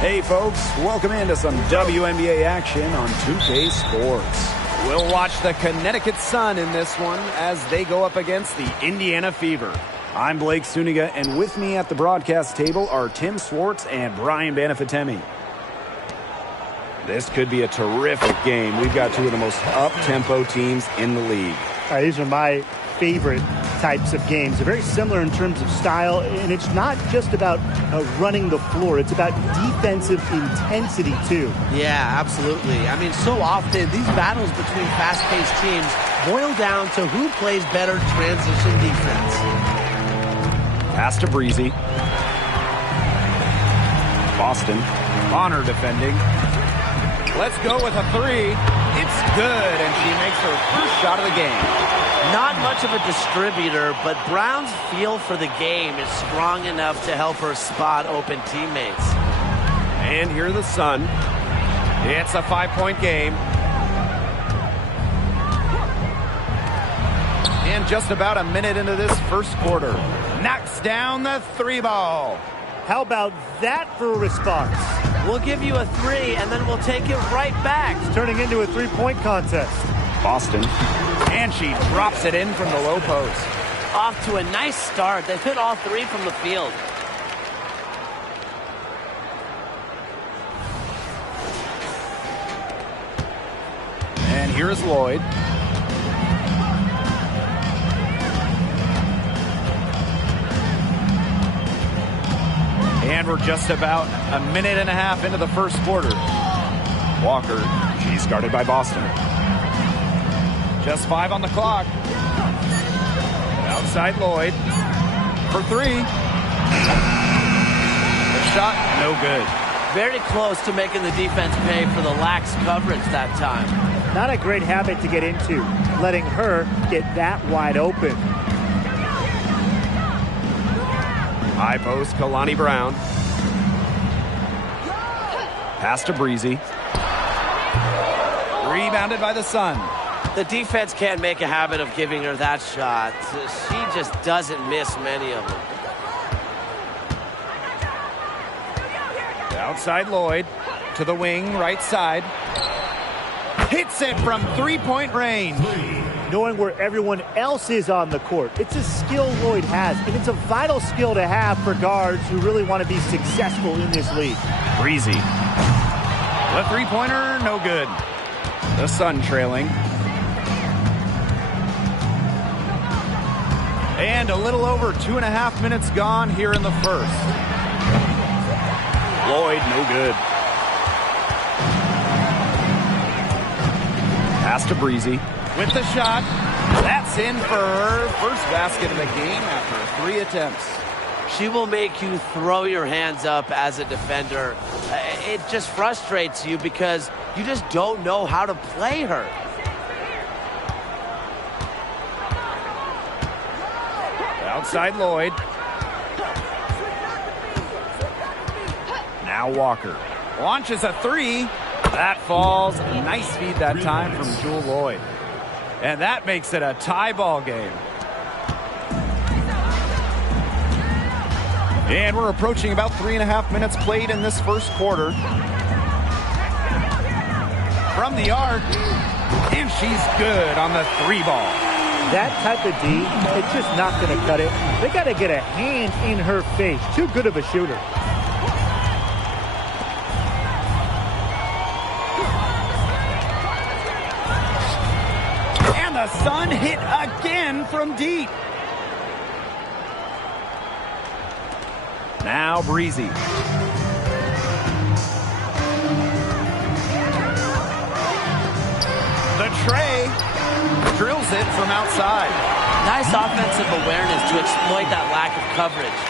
Hey folks, welcome into some WNBA action on 2K Sports. We'll watch the Connecticut Sun in this one as they go up against the Indiana Fever. I'm Blake Suniga, and with me at the broadcast table are Tim Swartz and Brian Banafitemi. This could be a terrific game. We've got two of the most up-tempo teams in the league. These are my favorite types of games. They're very similar in terms of style, and it's not just about running the floor. It's about defensive intensity, too. Yeah, absolutely. I mean, so often these battles between fast-paced teams boil down to who plays better transition defense. Pass to Breezy. Boston. Bonner defending. Let's go with a three. It's good, and she makes her first shot of the game. Not much of a distributor, but Brown's feel for the game is strong enough to help her spot open teammates. And here the Sun. It's a 5-point game. And just about a minute into this first quarter. Knocks down the three ball. How about that for a response? We'll give you a three, and then we'll take it right back. It's turning into a three-point contest. Boston. And she drops it in from the low post. Off to a nice start. They've hit all three from the field. And here's Lloyd. And we're just about a minute and a half into the first quarter. Walker, she's guarded by Boston. Just 5 on the clock. Outside Lloyd for three. The shot, no good. Very close to making the defense pay for the lax coverage that time. Not a great habit to get into, letting her get that wide open. High post, Kalani Brown. Pass to Breezy. Rebounded by the Sun. The defense can't make a habit of giving her that shot. She just doesn't miss many of them. Outside Lloyd to the wing, right side. Hits it from three-point range. Knowing where everyone else is on the court, it's a skill Lloyd has, and it's a vital skill to have for guards who really want to be successful in this league. Breezy. The three-pointer, no good. The Sun trailing. And a little over 2.5 minutes gone here in the first. Lloyd, no good. Pass to Breezy. With the shot. That's in for her first basket of the game after 3 attempts. She will make you throw your hands up as a defender. It just frustrates you because you just don't know how to play her. Outside Lloyd. Now Walker. Launches a three. That falls. Nice feed that time from Jewel Lloyd. And that makes it a tie ball game. And we're approaching about 3.5 minutes played in this first quarter. From the arc. And she's good on the three ball. That type of D, it's just not going to cut it. They got to get a hand in her face. Too good of a shooter. And the Sun hit again from deep. Now Breezy. The tray. Drills it from outside. Nice offensive awareness to exploit that lack of coverage.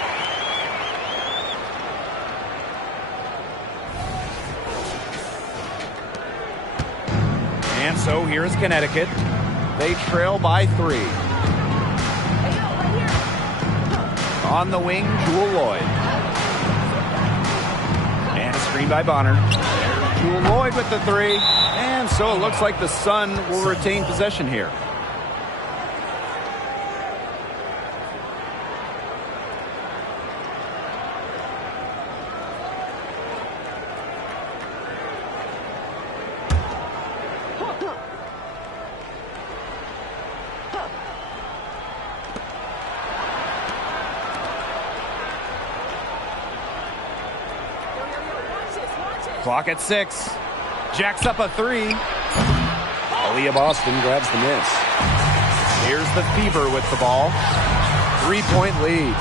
And so here's Connecticut. They trail by 3. On the wing, Jewel Lloyd. And a screen by Bonner. Jewel Lloyd with the 3. And so it looks like the Sun will retain possession here. Clock at 6. Jacks up a 3. Aaliyah Boston grabs the miss. Here's the Fever with the ball. 3-point lead.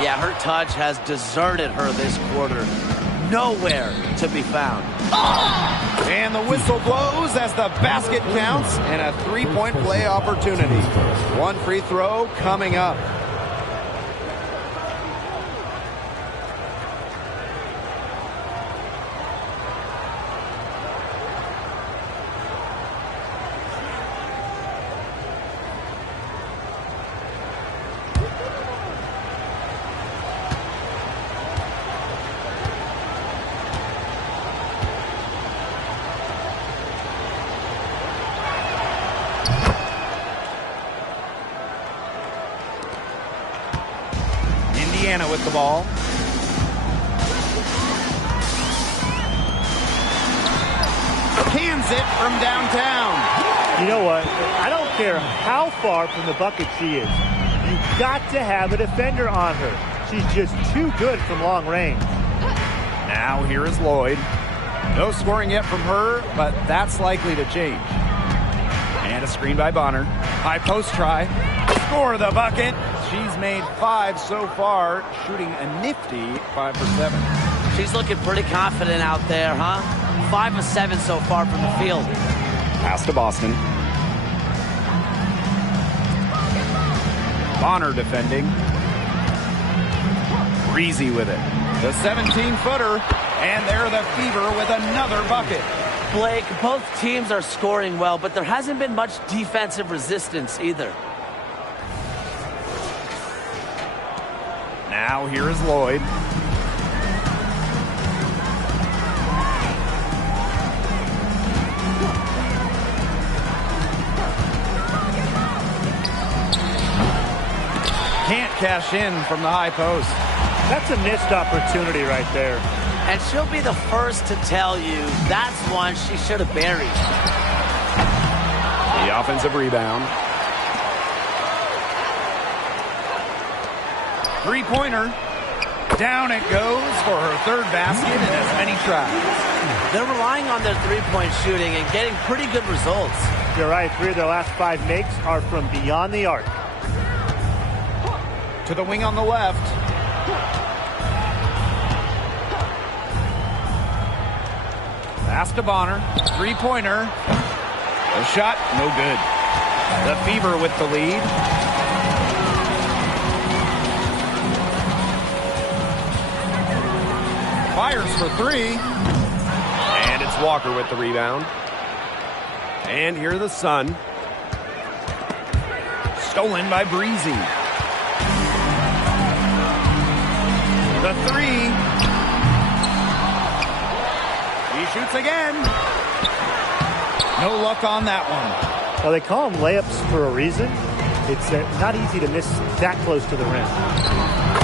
Yeah, her touch has deserted her this quarter. Nowhere to be found. And the whistle blows as the basket counts and a 3-point play opportunity. One free throw coming up. Indiana with the ball. Hands it from downtown. You know what? I don't care how far from the bucket she is. You've got to have a defender on her. She's just too good from long range. Now here is Lloyd. No scoring yet from her, but that's likely to change. And a screen by Bonner. High post try. Score the bucket. She's made 5 so far, shooting a nifty 5 for 7. She's looking pretty confident out there, huh? 5 of 7 so far from the field. Pass to Boston. Bonner defending. Breezy with it. The 17-footer, and there the Fever with another bucket. Blake, both teams are scoring well, but there hasn't been much defensive resistance either. Now here is Lloyd. Can't cash in from the high post. That's a missed opportunity right there. And she'll be the first to tell you that's one she should have buried. The offensive rebound. Three-pointer. Down it goes for her third basket in as many tries. They're relying on their three-point shooting and getting pretty good results. You're right. 3 of their last 5 makes are from beyond the arc. To the wing on the left. Pass to Bonner. Three-pointer. The shot, no good. The Fever with the lead. Fires for 3. And it's Walker with the rebound. And here the Sun. Stolen by Breezy. The 3. He shoots again. No luck on that one. Well, they call them layups for a reason. It's not easy to miss that close to the rim.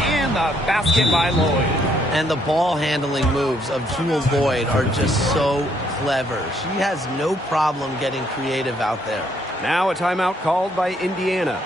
And the basket by Lloyd. And the ball handling moves of Jewel Lloyd are just so clever. She has no problem getting creative out there. Now a timeout called by Indiana.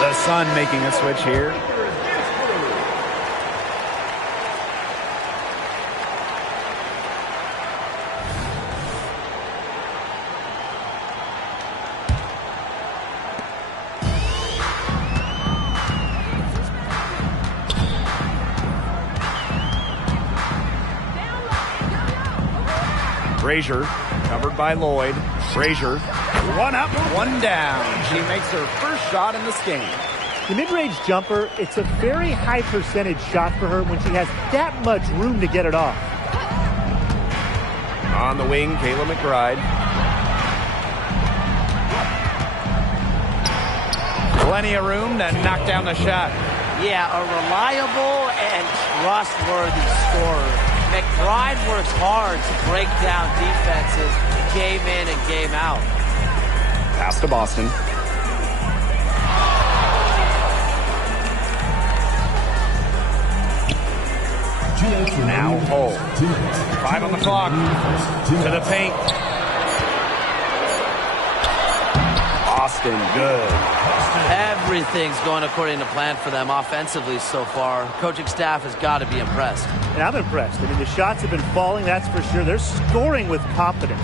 The Sun making a switch here. Frazier, covered by Lloyd. Frazier, one up, one down. She makes her first shot in this game. The mid-range jumper, it's a very high percentage shot for her when she has that much room to get it off. On the wing, Mikayla McBride. Plenty of room to knock down the shot. Yeah, a reliable and trustworthy scorer. McBride works hard to break down defenses game in and game out. Pass to Boston. Now Hull. 5 on the clock. To the paint. Boston, good. Everything's going according to plan for them offensively so far. Coaching staff has got to be impressed. And I'm impressed. I mean, the shots have been falling, that's for sure. They're scoring with confidence.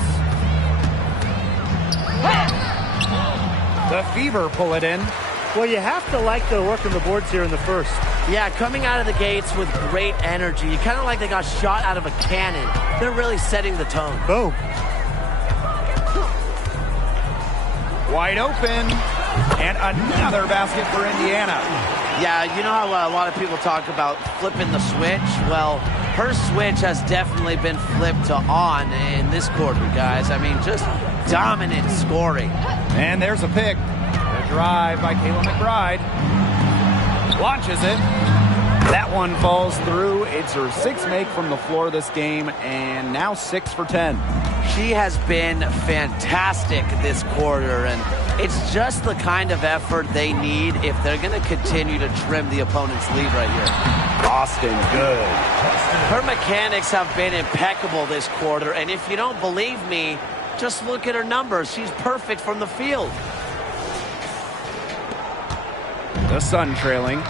The Fever pull it in. Well, you have to like their work on the boards here in the first. Yeah, coming out of the gates with great energy. Kind of like they got shot out of a cannon. They're really setting the tone. Boom. Wide open. And another basket for Indiana. Yeah, you know how a lot of people talk about flipping the switch? Well, her switch has definitely been flipped to on in this quarter, guys. I mean, just dominant scoring. And there's a pick. The drive by Mikayla McBride. Launches it. That one falls through. It's her 6th make from the floor this game, and now 6 for 10. She has been fantastic this quarter, and it's just the kind of effort they need if they're going to continue to trim the opponent's lead right here. Boston, good. Her mechanics have been impeccable this quarter, and if you don't believe me, just look at her numbers. She's perfect from the field. The Sun trailing.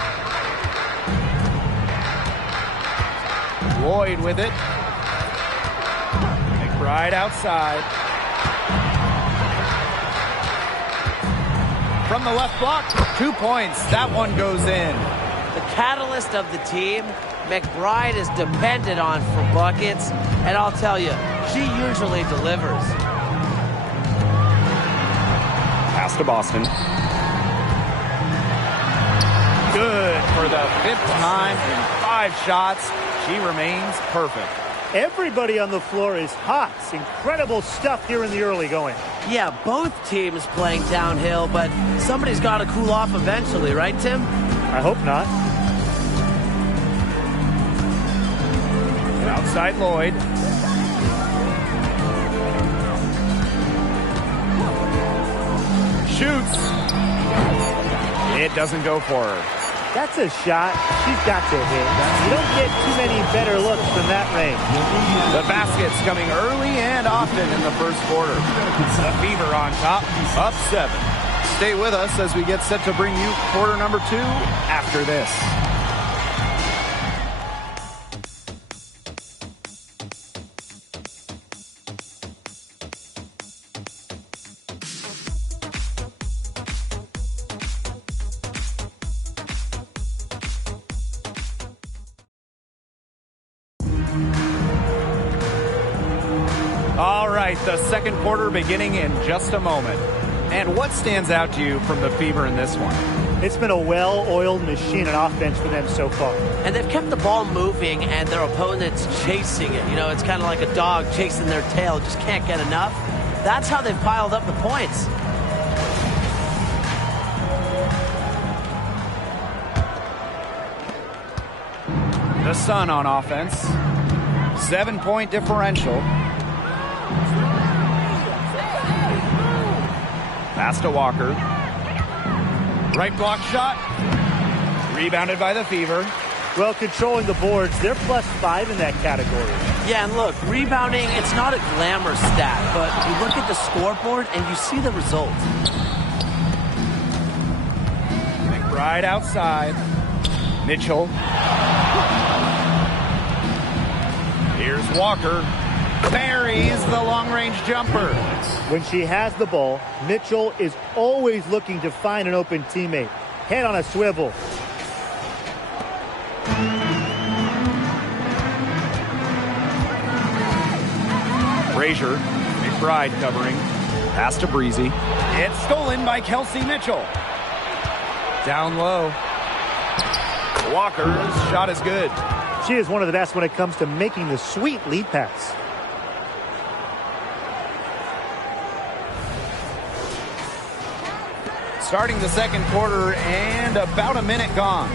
Lloyd with it. McBride outside. From the left block, 2 points. That one goes in. The catalyst of the team, McBride is depended on for buckets, and I'll tell you, she usually delivers. Pass to Boston. Good for the 5th time in 5 shots. She remains perfect. Everybody on the floor is hot. It's incredible stuff here in the early going. Yeah, both teams playing downhill, but somebody's got to cool off eventually, right, Tim? I hope not. Outside Lloyd. Shoots. It doesn't go for her. That's a shot she's got to hit. You don't get too many better looks from that range. The basket's coming early and often in the first quarter. The Fever on top, up 7. Stay with us as we get set to bring you quarter number 2 after this. All right, the second quarter beginning in just a moment. And what stands out to you from the Fever in this one? It's been a well-oiled machine on offense for them so far. And they've kept the ball moving and their opponents chasing it. You know, it's kind of like a dog chasing their tail, just can't get enough. That's how they've piled up the points. The Sun on offense. 7-point differential. Pass to Walker. Right block shot. Rebounded by the Fever. Well, controlling the boards, they're +5 in that category. Yeah, and look, rebounding, it's not a glamour stat, but you look at the scoreboard and you see the result. McBride outside. Mitchell. Here's Walker. Buries the long-range jumper. When she has the ball, Mitchell is always looking to find an open teammate. Head on a swivel. Frazier, McBride covering. Pass to Breezy. It's stolen by Kelsey Mitchell. Down low. Walker's shot is good. She is one of the best when it comes to making the sweet lead pass. Starting the second quarter and about a minute gone.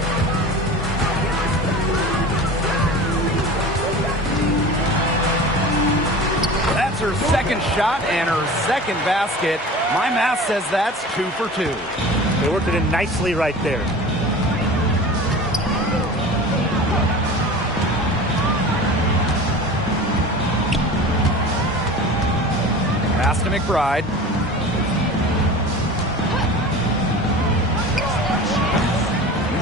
That's her second shot and her second basket. My math says that's 2 for 2. They worked it in nicely right there. Pass to McBride.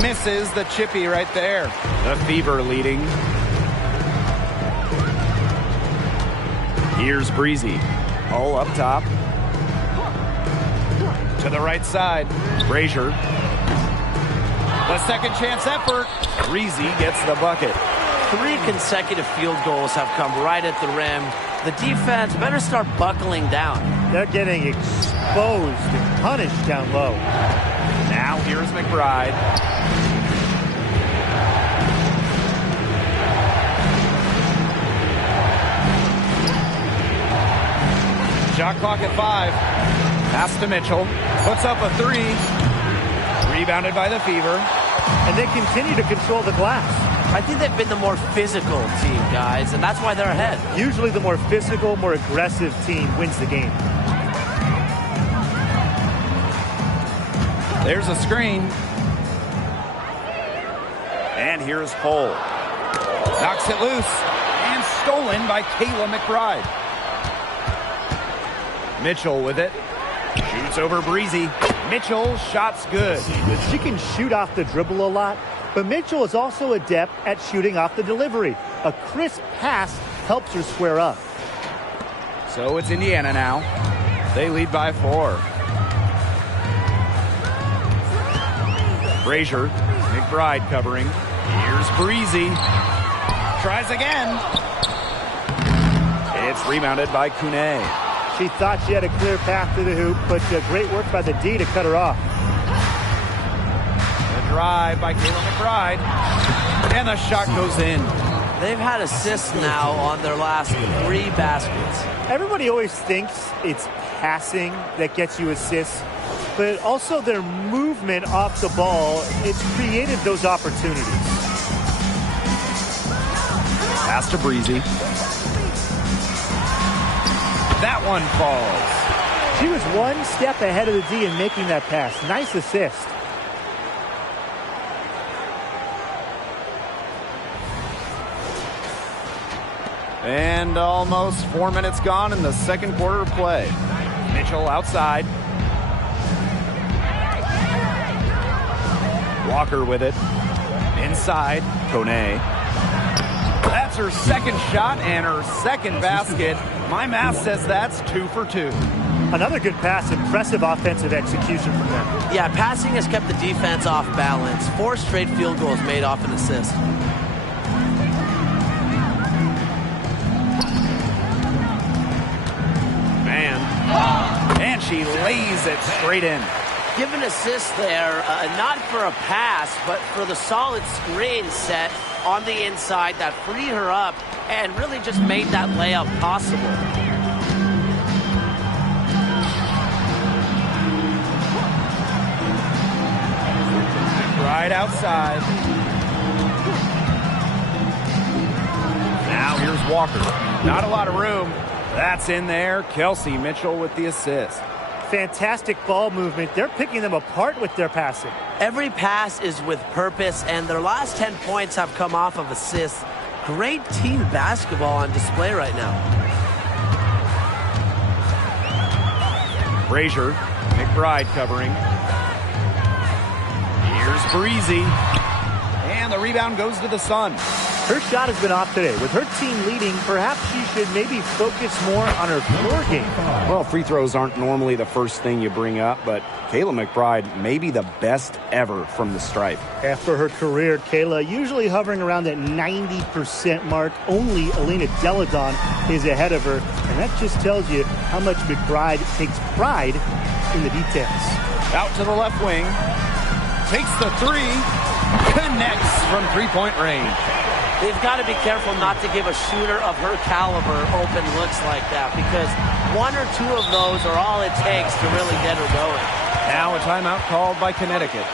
Misses the chippy right there. The Fever leading. Here's Breezy. Hull up top. To the right side. Frazier. The second chance effort. Breezy gets the bucket. 3 consecutive field goals have come right at the rim. The defense better start buckling down. They're getting exposed and punished down low. Now here's McBride. Shot clock at 5. Pass to Mitchell. Puts up a 3. Rebounded by the Fever. And they continue to control the glass. I think they've been the more physical team, guys, and that's why they're ahead. Usually the more physical, more aggressive team wins the game. There's a screen. And here's Hull. Knocks it loose. And stolen by Mikayla McBride. Mitchell with it. Shoots over Breezy. Mitchell, shot's good. She can shoot off the dribble a lot, but Mitchell is also adept at shooting off the delivery. A crisp pass helps her square up. So it's Indiana now. They lead by 4. Frazier, McBride covering. Here's Breezy. Tries again. It's rebounded by Kune. She thought she had a clear path to the hoop, but great work by the D to cut her off. The drive by Mikayla McBride. And the shot goes in. They've had assists now on their last 3 baskets. Everybody always thinks it's passing that gets you assists, but also their movement off the ball, it's created those opportunities. Pass to Breezy. That one falls. She was one step ahead of the D in making that pass. Nice assist. And almost 4 minutes gone in the second quarter of play. Mitchell outside. Walker with it. Inside. Kone. That's her second shot and her second basket. My math says that's 2 for 2. Another good pass. Impressive offensive execution from them. Yeah, passing has kept the defense off balance. 4 straight field goals made off an assist. And she lays it straight in. Give an assist there, not for a pass, but for the solid screen set on the inside that freed her up and really just made that layup possible. Right outside. Now here's Walker. Not a lot of room. That's in there. Kelsey Mitchell with the assist. Fantastic ball movement. They're picking them apart with their passing. Every pass is with purpose, and their last 10 points have come off of assists. Great team basketball on display right now. Frazier, McBride covering. Here's Breezy. And the rebound goes to the Sun. Her shot has been off today. With her team leading, perhaps she should maybe focus more on her floor game. Well, free throws aren't normally the first thing you bring up, but Mikayla McBride may be the best ever from the stripe. After her career, Kayla usually hovering around that 90% mark. Only Elena Deladon is ahead of her. And that just tells you how much McBride takes pride in the details. Out to the left wing. Takes the three. Connects from three-point range. They've got to be careful not to give a shooter of her caliber open looks like that, because one or two of those are all it takes to really get her going. Now a timeout called by Connecticut.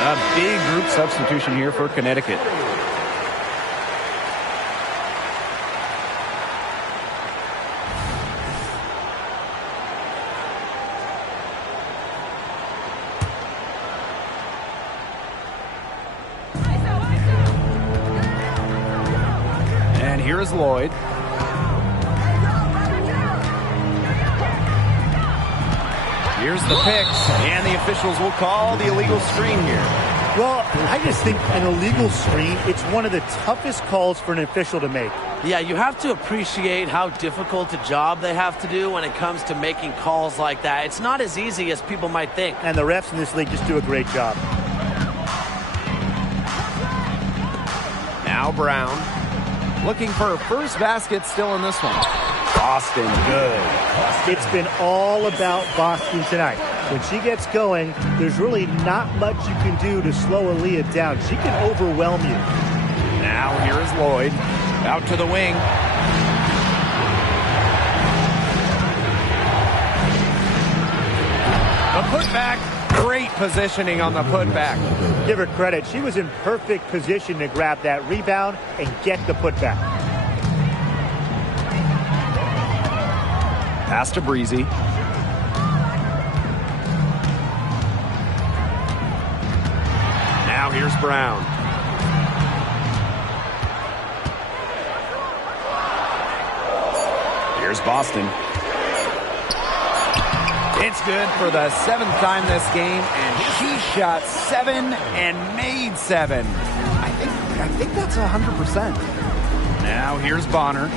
A big group substitution here for Connecticut. And here is Lloyd. Here's the picks, and the officials will call the illegal screen here. Well, I just think an illegal screen, it's one of the toughest calls for an official to make. Yeah, you have to appreciate how difficult a job they have to do when it comes to making calls like that. It's not as easy as people might think. And the refs in this league just do a great job. Now Brown looking for her first basket still in this one. Boston, good. It's been all about Boston tonight. When she gets going, there's really not much you can do to slow Aaliyah down. She can overwhelm you. Now here is Lloyd. Out to the wing. The putback. Great positioning on the putback. Give her credit. She was in perfect position to grab that rebound and get the putback. Pass to Breezy. Now here's Brown. Here's Boston. It's good for the 7th time this game, and she shot 7 and made 7. I think that's 100%. Now here's Bonner.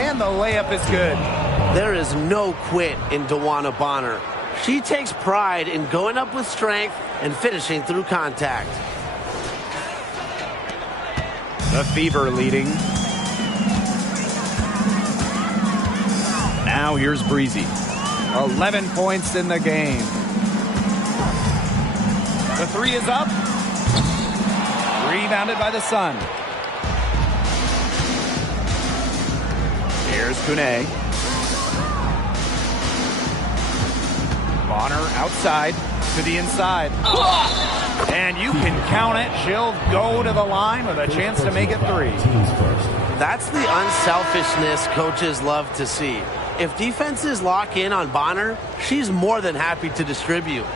And the layup is good. There is no quit in DeWanna Bonner. She takes pride in going up with strength and finishing through contact. The Fever leading. Now here's Breezy. 11 points in the game. The three is up. Rebounded by the Sun. Here's Kune. Bonner outside to the inside. And you can count it. She'll go to the line with a chance to make it 3. That's the unselfishness coaches love to see. If defenses lock in on Bonner, she's more than happy to distribute.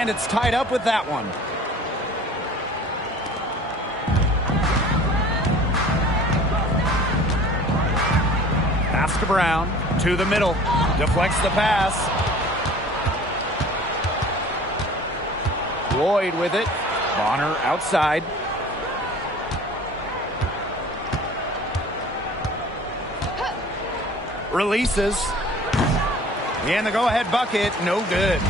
And it's tied up with that one. Pass to Brown, to the middle, deflects the pass. Lloyd with it, Bonner outside. Releases, and the go-ahead bucket, no good.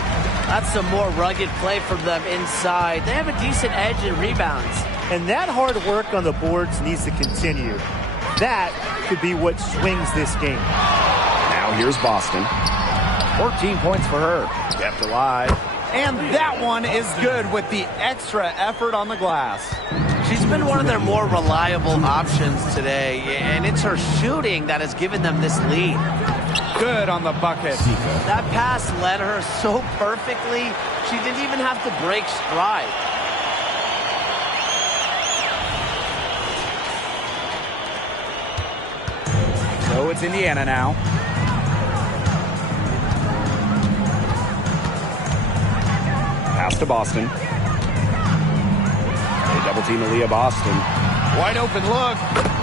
That's some more rugged play from them inside. They have a decent edge in rebounds. And that hard work on the boards needs to continue. That could be what swings this game. Now here's Boston. 14 points for her. Kept alive. And that one is good with the extra effort on the glass. She's been one of their more reliable options today, and it's her shooting that has given them this lead. Good on the bucket. That pass led her so perfectly, she didn't even have to break stride. So it's Indiana now. Pass to Boston. They double team Aaliyah Boston. Wide open look.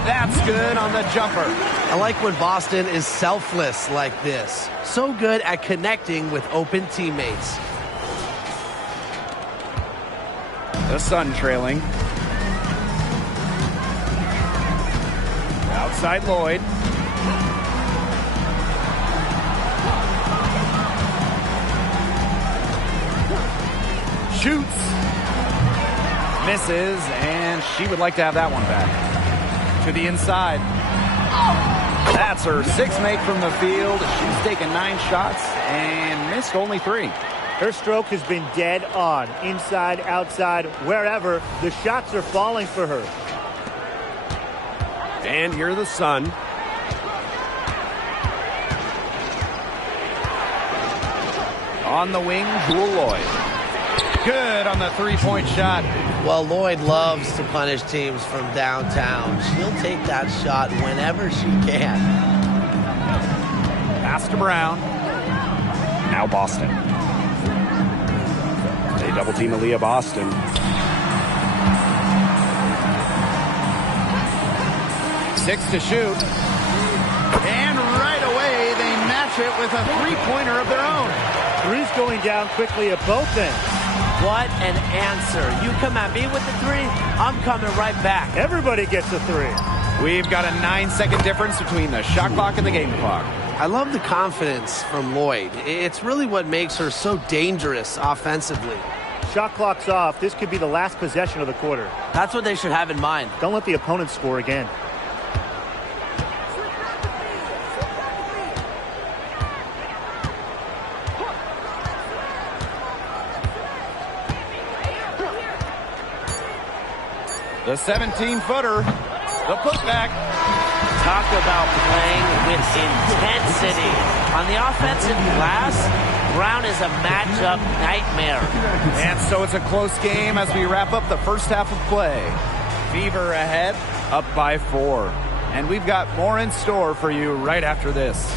That's good on the jumper. I like when Boston is selfless like this. So good at connecting with open teammates. The Sun trailing. Outside Lloyd. Shoots. Misses, and she would like to have that one back. To the inside. That's her sixth make from the field. She's taken 9 shots and missed only 3. Her stroke has been dead on. Inside, outside, wherever. The shots are falling for her. And here the Sun. On the wing, Jewel Lloyd. Good on the three-point shot. Well, Lloyd loves to punish teams from downtown. She'll take that shot whenever she can. Pass to Brown. Now Boston. They double team Aaliyah Boston. Six to shoot. And right away, they match it with a three-pointer of their own. Three's going down quickly at both ends. What an answer. You come at me with the 3, I'm coming right back. Everybody gets a 3. We've got a 9-second difference between the shot clock and the game clock. I love the confidence from Lloyd. It's really what makes her so dangerous offensively. Shot clock's off. This could be the last possession of the quarter. That's what they should have in mind. Don't let the opponent score again. The 17-footer, the putback. Talk about playing with intensity. On the offensive glass, Brown is a matchup nightmare. And so it's a close game as we wrap up the first half of play. Fever ahead, up by 4. And we've got more in store for you right after this.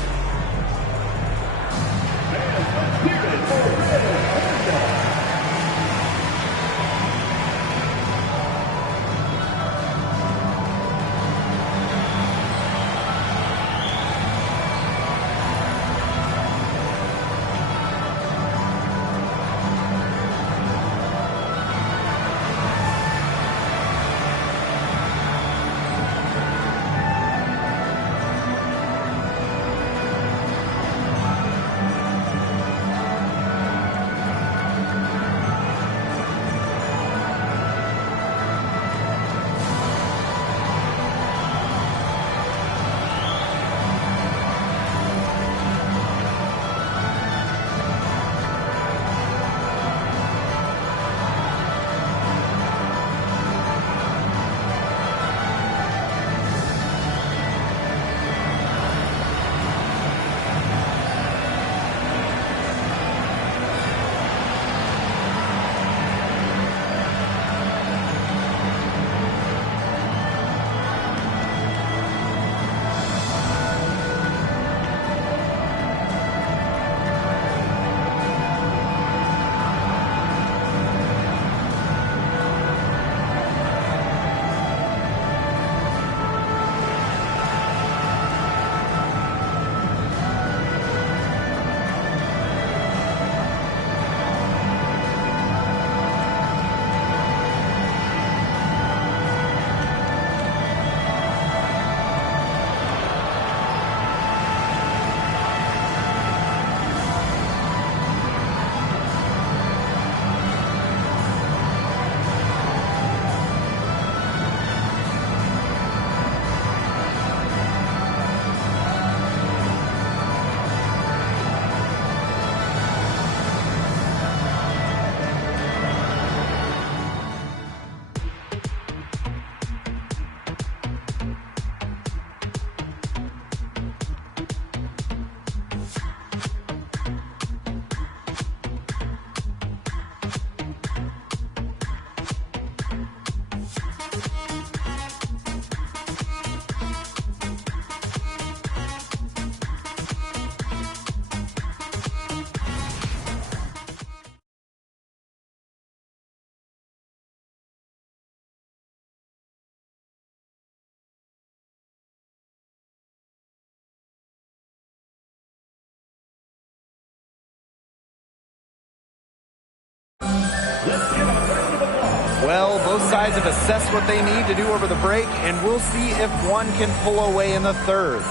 Well, both sides have assessed what they need to do over the break, and we'll see if one can pull away in the third.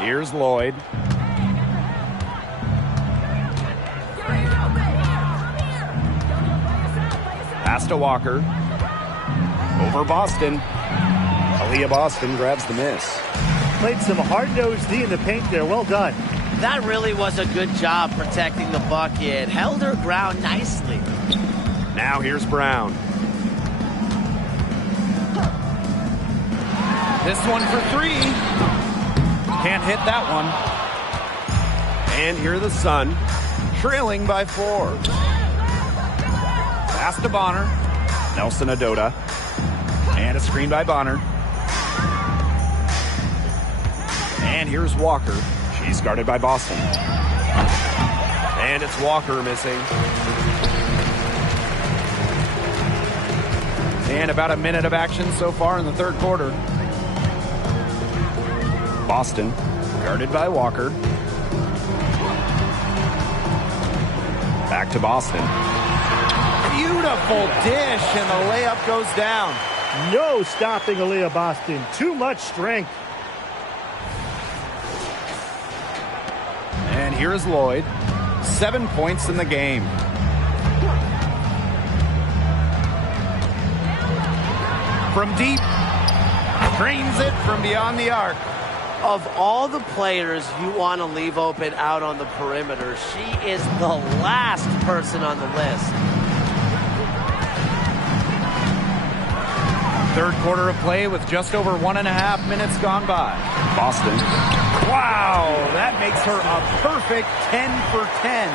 Here's Lloyd. Pass to Walker. Over Boston. Aaliyah Boston grabs the miss. Played some hard-nosed D in the paint there. Well done. That really was a good job protecting the bucket. Held her ground nicely. Now here's Brown. This one for three. Can't hit that one. And here are the Sun, trailing by 4. Pass to Bonner. Nelson Adota. And a screen by Bonner. And here's Walker. She's guarded by Boston. And it's Walker missing. And about a minute of action so far in the third quarter. Boston, guarded by Walker. Back to Boston. Beautiful dish, and the layup goes down. No stopping Aaliyah Boston. Too much strength. And here is Lloyd. 7 points in the game. From deep. Drains it from beyond the arc. Of all the players you want to leave open out on the perimeter, she is the last person on the list. Third quarter of play with just over 1.5 minutes gone by. Boston. Wow, that makes her a perfect 10 for 10.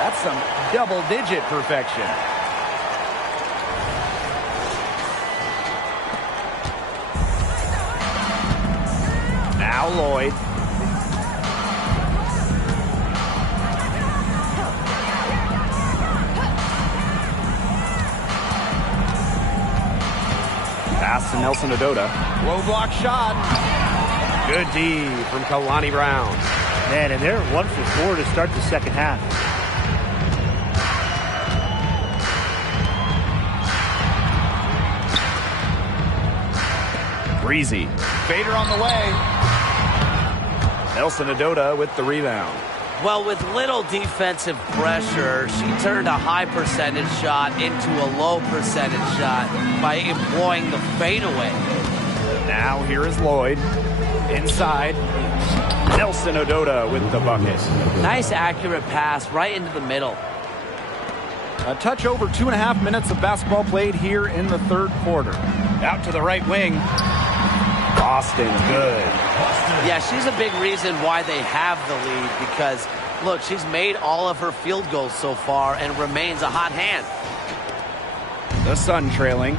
That's some double-digit perfection. Now Lloyd. Pass to Nelson Adota. Low block shot. Good D from Kalani Brown. Man, and they're 1 for 4 to start the second half. Breezy. Fader on the way. Nelson Adota with the rebound. Well, with little defensive pressure, she turned a high percentage shot into a low percentage shot by employing the fadeaway. Now here is Lloyd. Inside. Nelson Adota with the bucket. Nice accurate pass right into the middle. A touch over 2.5 minutes of basketball played here in the third quarter. Out to the right wing. Boston, good. Yeah, she's a big reason why they have the lead because, look, she's made all of her field goals so far and remains a hot hand. The Sun trailing.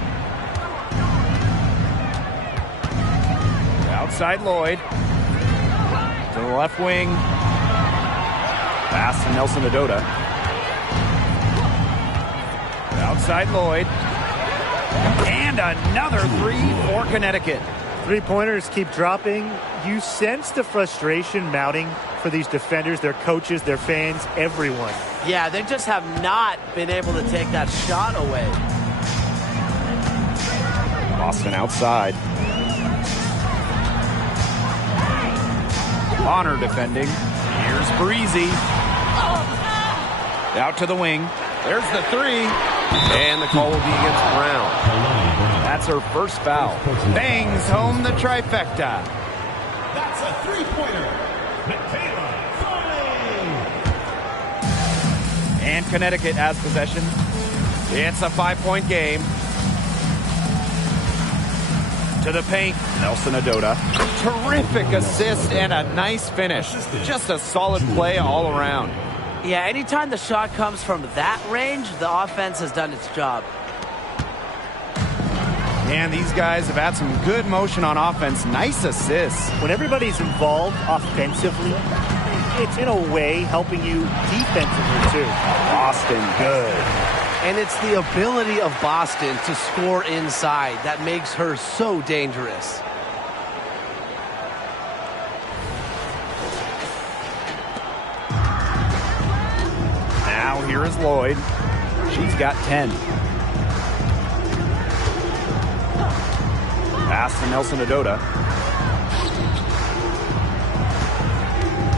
Outside Lloyd. To the left wing. Pass to Nelson Adota. Outside Lloyd. And another three for Connecticut. Three-pointers keep dropping. You sense the frustration mounting for these defenders, their coaches, their fans, everyone. Yeah, they just have not been able to take that shot away. Boston outside. Bonner defending. Here's Breezy. Out to the wing. There's the three. And the call will be against Brown. That's her first foul. Bangs home the trifecta. That's a three-pointer. Mikayla, Farley. And Connecticut has possession. It's a 5-point game. To the paint, Nelson Adota. Terrific assist and a nice finish. Just a solid play all around. Yeah, anytime the shot comes from that range, the offense has done its job. And these guys have had some good motion on offense. Nice assists. When everybody's involved offensively, it's in a way helping you defensively too. Boston, good. And it's the ability of Boston to score inside that makes her so dangerous. Now here is Lloyd. She's got 10. Pass to Nelson Adota.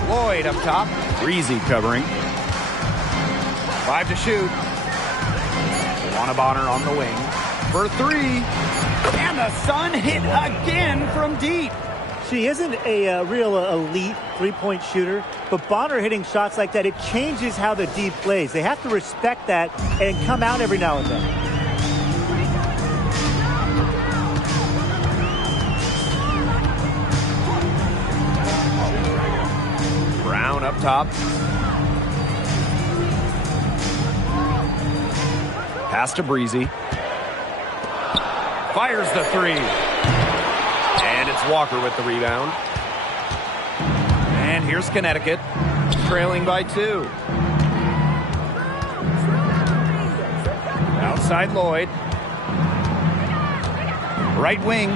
Lloyd up top. Breezy covering. 5 to shoot. Luana Bonner on the wing. For 3. And the Sun hit again from deep. She isn't a real elite three-point shooter, but Bonner hitting shots like that, it changes how the D plays. They have to respect that and come out every now and then. Brown up top. Pass to Breezy. Fires the 3. And it's Walker with the rebound. And here's Connecticut, trailing by 2. Outside Lloyd. Right wing.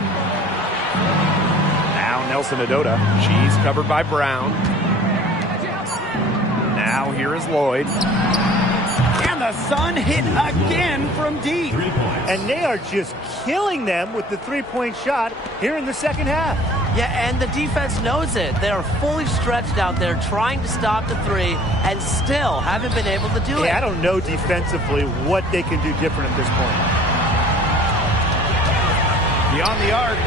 Now Nelson Adota. She's covered by Brown. Now here is Lloyd. And the Sun hit again from deep. And they are just killing them with the three-point shot here in the second half. Yeah, and the defense knows it. They are fully stretched out there trying to stop the 3 and still haven't been able to do it. I don't know defensively what they can do different at this point. Beyond the arc.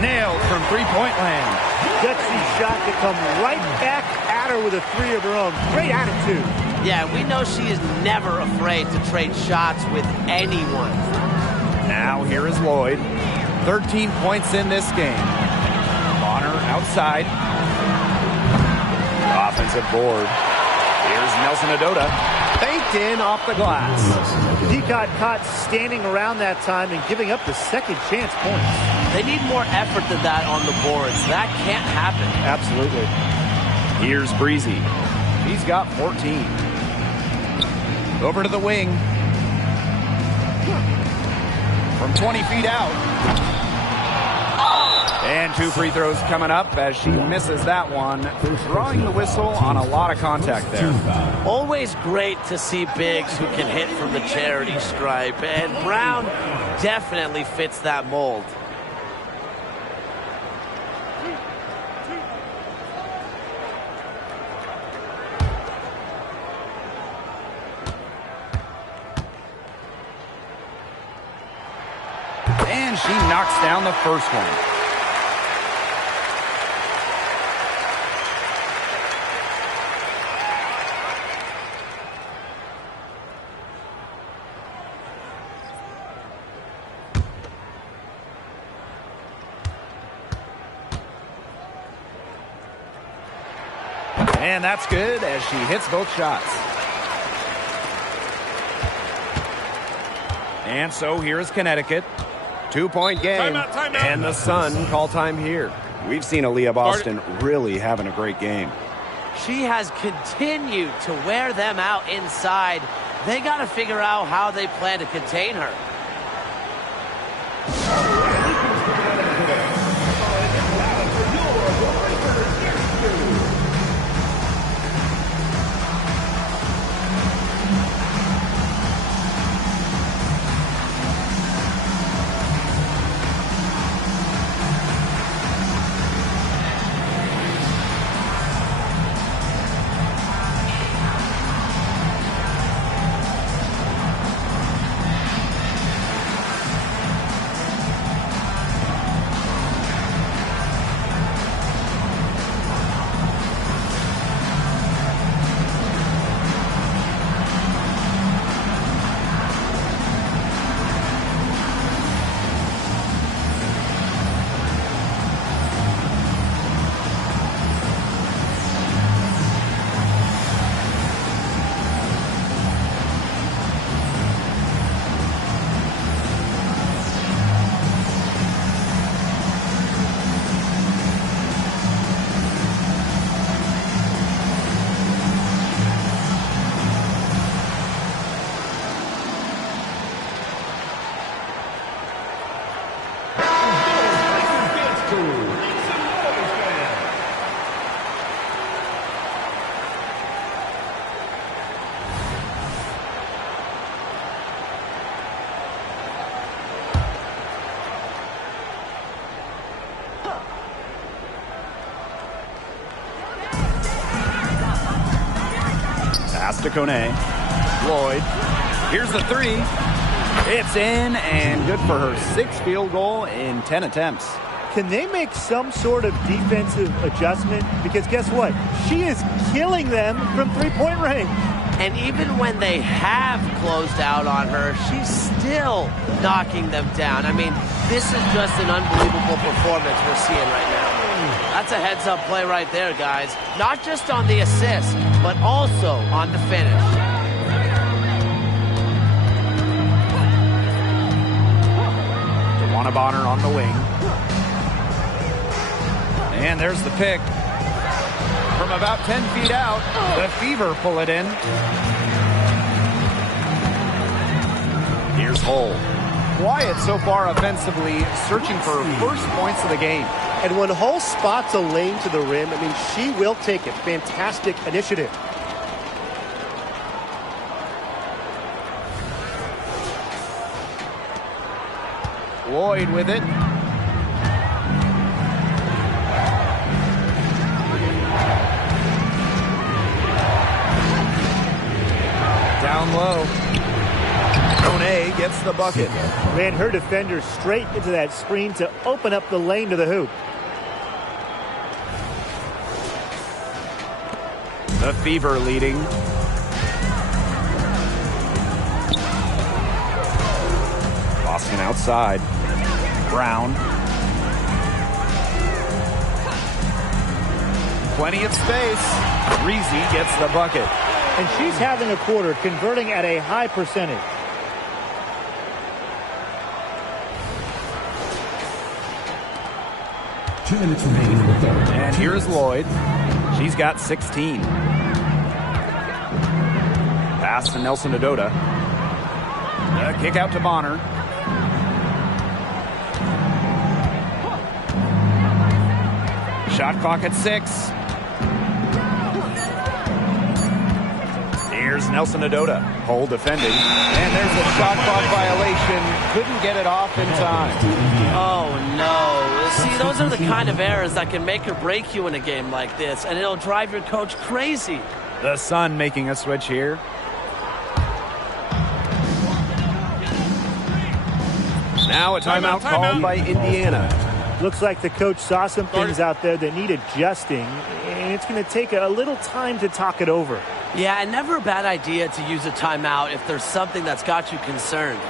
Nailed from three-point land. Gutsy shot to come right back at her with a 3 of her own. Great attitude. Yeah, we know she is never afraid to trade shots with anyone. Now here is Lloyd. 13 points in this game. Bonner outside. Offensive board. Here's Nelson Adota. Baked in off the glass. He got caught standing around that time and giving up the second chance points. They need more effort than that on the boards. That can't happen. Absolutely. Here's Breezy. He's got 14. Over to the wing. From 20 feet out. And 2 free throws coming up as she misses that one. Drawing the whistle on a lot of contact there. Always great to see bigs who can hit from the charity stripe. And Brown definitely fits that mold. And she knocks down the first one. And that's good as she hits both shots. And so here's Connecticut. 2-point game. Timeout. And the Sun call time here. We've seen Aaliyah Boston really having a great game. She has continued to wear them out inside. They got to figure out how they plan to contain her. to Kone. Lloyd. Here's the three. It's in and good for her 6th field goal in 10 attempts. Can they make some sort of defensive adjustment? Because guess what? She is killing them from three-point range. And even when they have closed out on her, she's still knocking them down. I mean, this is just an unbelievable performance we're seeing right now. That's a heads-up play right there, guys. Not just on the assist, but also on the finish. DeWanna Bonner on the wing. And there's the pick. From about 10 feet out, the Fever pull it in. Here's Hull. Quiet so far offensively, searching for first points of the game. And when Hull spots a lane to the rim, I mean, she will take it. Fantastic initiative. Lloyd with it. Down low. Kone gets the bucket. Ran her defender straight into that screen to open up the lane to the hoop. The Fever leading. Boston outside. Brown. Plenty of space. Reezy gets the bucket. And she's having a quarter, converting at a high percentage. Minutes remaining in the third. And here's Lloyd. She's got 16. Pass to Nelson Adota. Kick out to Bonner. Shot clock at 6. Here's Nelson Adota. Hull defending. And there's a shot clock violation. Couldn't get it off in time. Oh, no. See, those are the kind of errors that can make or break you in a game like this, and it'll drive your coach crazy. The Sun making a switch here. Now a timeout called by Indiana. Looks like the coach saw some things out there that need adjusting, and it's going to take a little time to talk it over. Yeah, and never a bad idea to use a timeout if there's something that's got you concerned.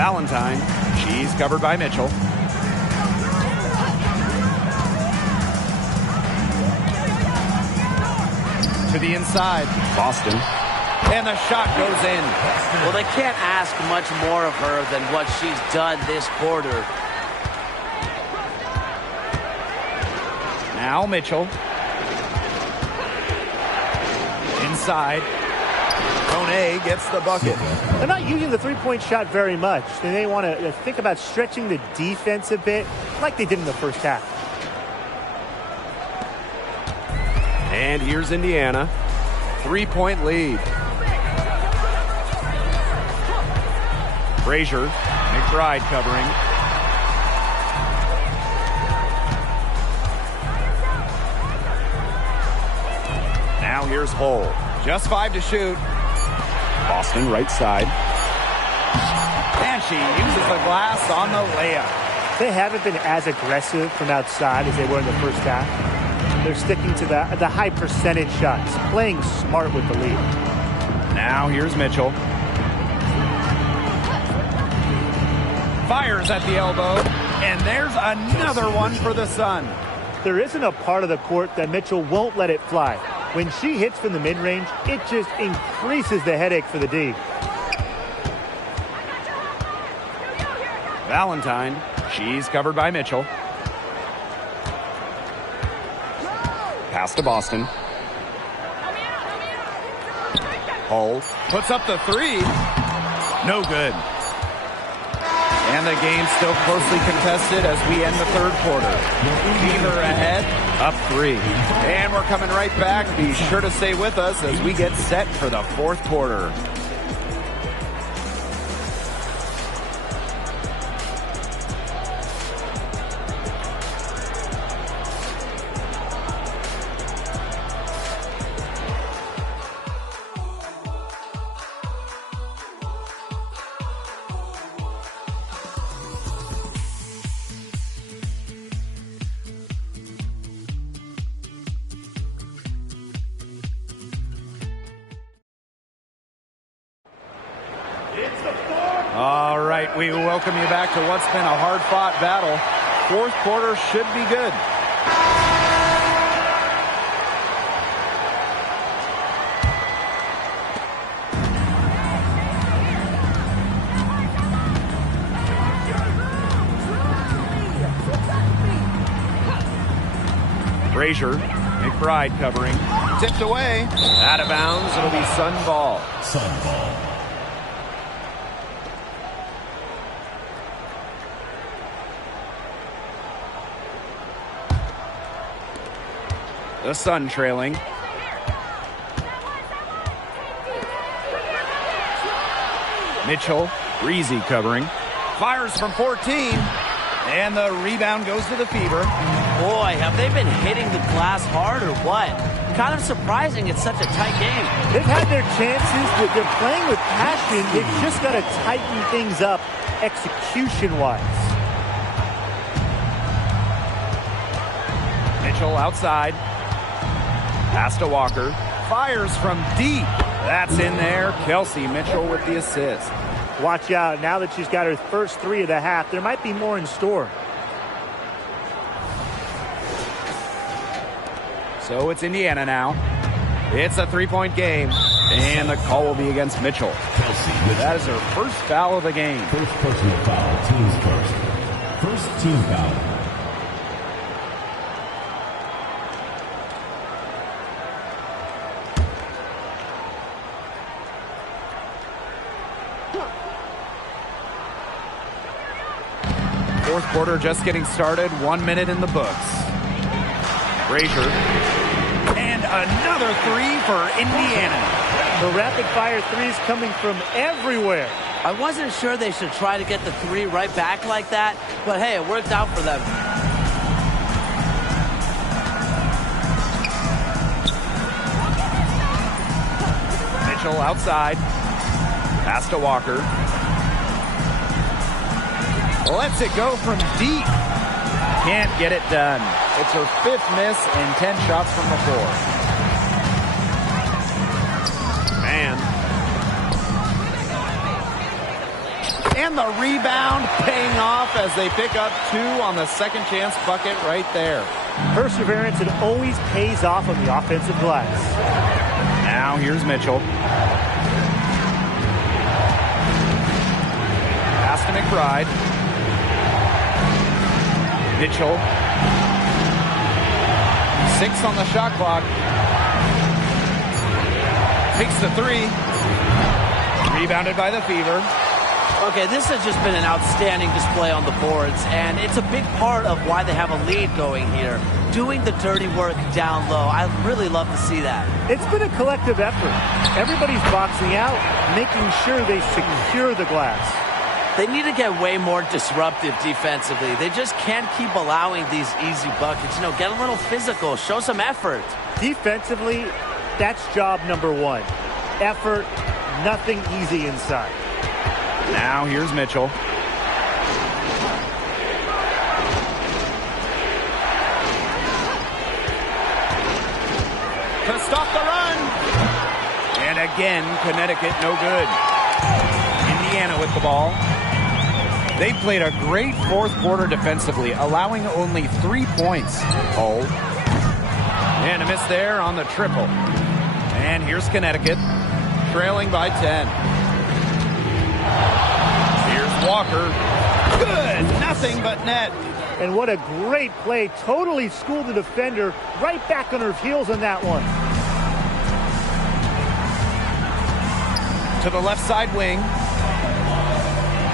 Valentine. She's covered by Mitchell. To the inside. Boston. And the shot goes in. Well, they can't ask much more of her than what she's done this quarter. Now Mitchell. Inside. Kone gets the bucket. They're not using the three-point shot very much. They may want to think about stretching the defense a bit like they did in the first half. And here's Indiana. 3-point lead. Frazier, McBride covering. Now here's Hull. Just 5 to shoot. Boston right side. And she uses the glass on the layup. They haven't been as aggressive from outside as they were in the first half. They're sticking to the high percentage shots, playing smart with the lead. Now here's Mitchell. Fires at the elbow, and there's another one for the Sun. There isn't a part of the court that Mitchell won't let it fly. When she hits from the mid-range, it just increases the headache for the D. Valentine, she's covered by Mitchell. Pass to Boston. Hull puts up the three. No good. And the game still closely contested as we end the third quarter. Fever ahead, up 3. And we're coming right back. Be sure to stay with us as we get set for the fourth quarter. All right, we welcome you back to what's been a hard-fought battle. Fourth quarter should be good. Frazier, McBride covering. Tipped away. Out of bounds. It'll be Sun ball. Sun ball. The Sun trailing. Mitchell, breezy covering. Fires from 14. And the rebound goes to the Fever. Boy, have they been hitting the glass hard or what? Kind of surprising it's such a tight game. They've had their chances. They're playing with passion. They've just got to tighten things up execution-wise. Mitchell outside. Pass to Walker. Fires from deep. That's in there. Kelsey Mitchell with the assist. Watch out. Now that she's got her first 3 of the half, there might be more in store. So it's Indiana now. It's a 3-point game. And the call will be against Mitchell. Kelsey Mitchell. That is her first foul of the game. First personal foul. Teams first. First team foul. Fourth quarter just getting started. 1 minute in the books. Frazier. And another 3 for Indiana. The rapid-fire threes coming from everywhere. I wasn't sure they should try to get the 3 right back like that, but hey, it worked out for them. Mitchell outside. Pass to Walker. Lets it go from deep. Can't get it done. It's her 5th miss and 10 shots from the floor. Man. And the rebound paying off as they pick up 2 on the second chance bucket right there. Perseverance, it always pays off on the offensive glass. Now here's Mitchell. Pass to McBride. Mitchell. 6 on the shot clock. Takes the 3. Rebounded by the Fever. Okay, this has just been an outstanding display on the boards, and it's a big part of why they have a lead going here. Doing the dirty work down low. I really love to see that. It's been a collective effort. Everybody's boxing out, making sure they secure the glass. They need to get way more disruptive defensively. They just can't keep allowing these easy buckets. You know, get a little physical, show some effort. Defensively, that's job number one. Effort, nothing easy inside. Now here's Mitchell. To stop the run. And again, Connecticut no good. Indiana with the ball. They played a great fourth quarter defensively, allowing only 3 points. Oh. And a miss there on the triple. And here's Connecticut, trailing by 10. Here's Walker. Good. Nothing but net. And what a great play. Totally schooled the defender. Right back on her heels on that one. To the left side wing.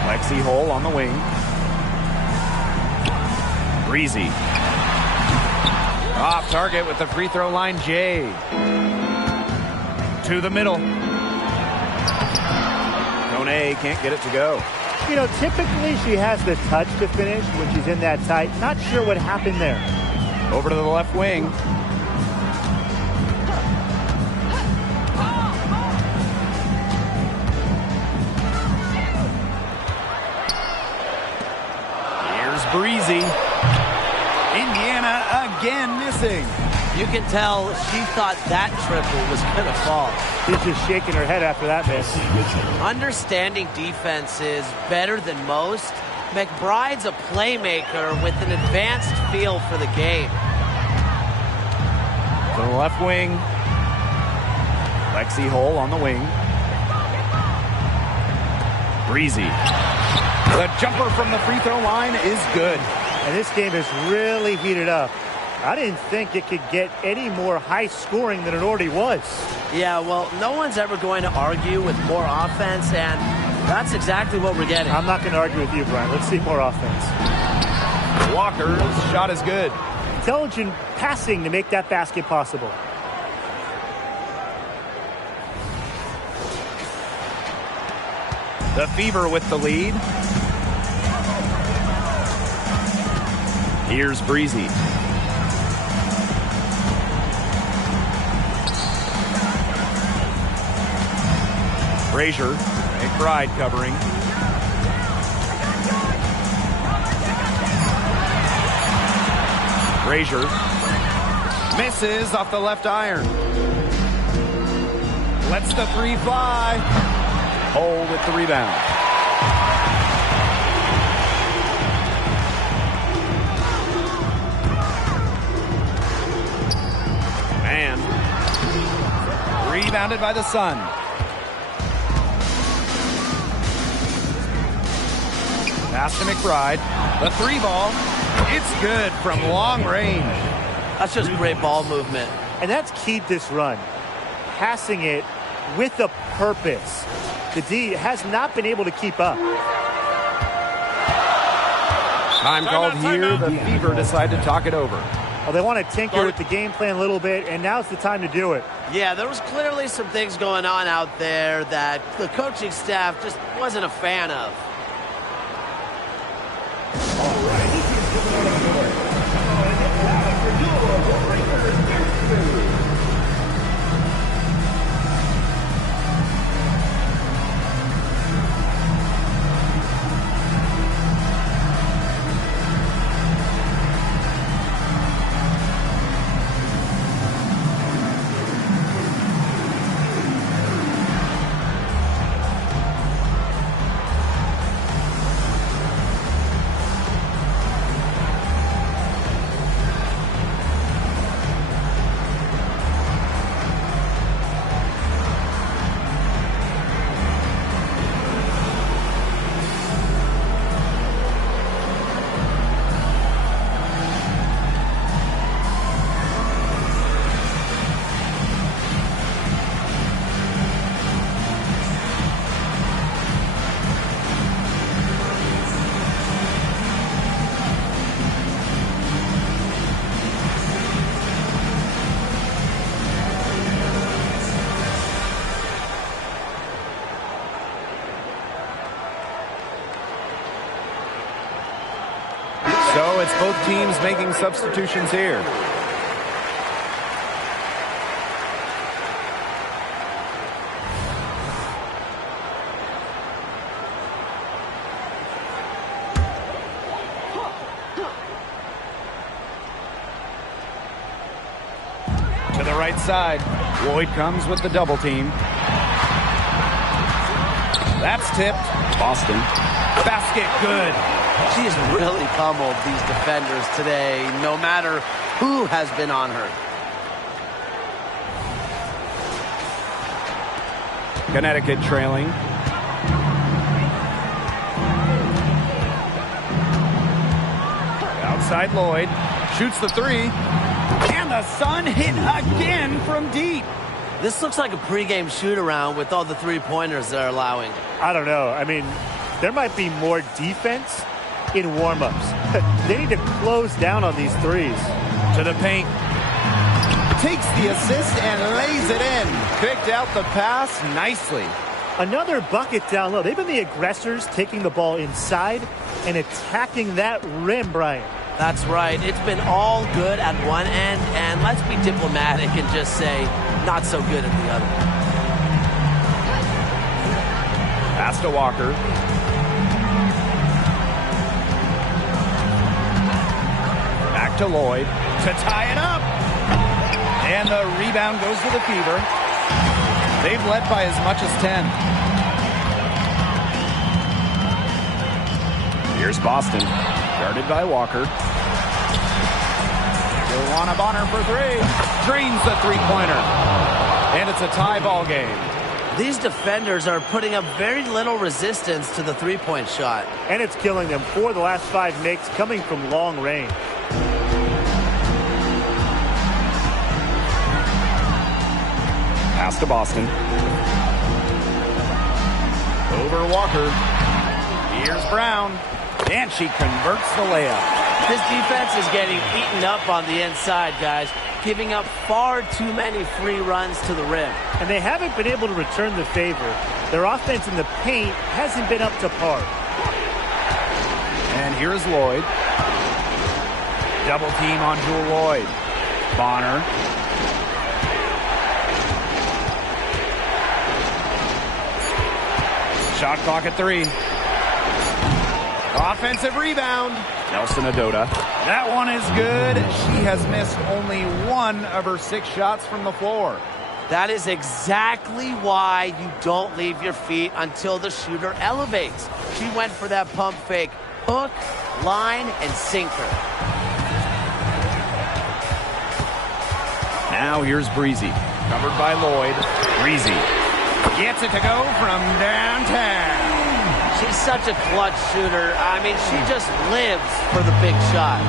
Lexi Hole on the wing. Breezy. Off target with the free throw line, Jay. To the middle. Kone can't get it to go. You know, typically she has the touch to finish when she's in that tight. Not sure what happened there. Over to the left wing. Here's Breezy. Indiana again missing. You can tell she thought that triple was going to fall. She's just shaking her head after that miss. Understanding defense is better than most. McBride's a playmaker with an advanced feel for the game. To the left wing. Lexi Hole on the wing. Breezy. The jumper from the free throw line is good. And this game has really heated up. I didn't think it could get any more high scoring than it already was. Yeah, well, no one's ever going to argue with more offense, and that's exactly what we're getting. I'm not going to argue with you, Brian. Let's see more offense. Walker's shot is good. Intelligent passing to make that basket possible. The Fever with the lead. Here's Breezy. Frazier, McBride covering. Frazier misses off the left iron. Lets the three fly. Hole with the rebound. Man. Rebounded by the Sun. Pass to McBride. The three ball. It's good from long range. That's just great ball movement. And that's keyed this run. Passing it with a purpose. The D has not been able to keep up. Time called here. The Fever decide to talk it over. Well, they want to tinker with the game plan a little bit, and now's the time to do it. Yeah, there was clearly some things going on out there that the coaching staff just wasn't a fan of. it's both teams making substitutions here. To the right side. Lloyd comes with the double team. That's tipped. Boston. Basket good. She has really pummeled these defenders today, no matter who has been on her. Connecticut trailing. Outside Lloyd. Shoots the three. And the Sun hit again from deep. This looks like a pregame shoot-around with all the three-pointers they're allowing. I don't know. I mean, there might be more defense in warm-ups. They need to close down on these threes. To the paint. Takes the assist and lays it in. Picked out the pass nicely. Another bucket down low. They've been the aggressors taking the ball inside and attacking that rim, Brian. That's right. It's been all good at one end, and let's be diplomatic and just say not so good at the other. Pass to Walker. Back to Lloyd to tie it up. And the rebound goes to the Fever. They've led by as much as 10. Here's Boston. Guarded by Walker. Joanna Bonner for three. Drains the three-pointer. And it's a tie ball game. These defenders are putting up very little resistance to the three-point shot. And it's killing them. 4 of the last 5 makes coming from long range. Pass to Boston. Over Walker. Here's Brown. And she converts the layup. This defense is getting eaten up on the inside, guys, giving up far too many free runs to the rim. And they haven't been able to return the favor. Their offense in the paint hasn't been up to par. And here's Lloyd. Double team on Jewel Lloyd. Bonner. Shot clock at 3. Offensive rebound. Nelson Adota. That one is good. She has missed only 1 of her 6 shots from the floor. That is exactly why you don't leave your feet until the shooter elevates. She went for that pump fake. Hook, line, and sinker. Now here's Breezy. Covered by Lloyd. Breezy gets it to go from downtown. She's such a clutch shooter. I mean, she just lives for the big shot.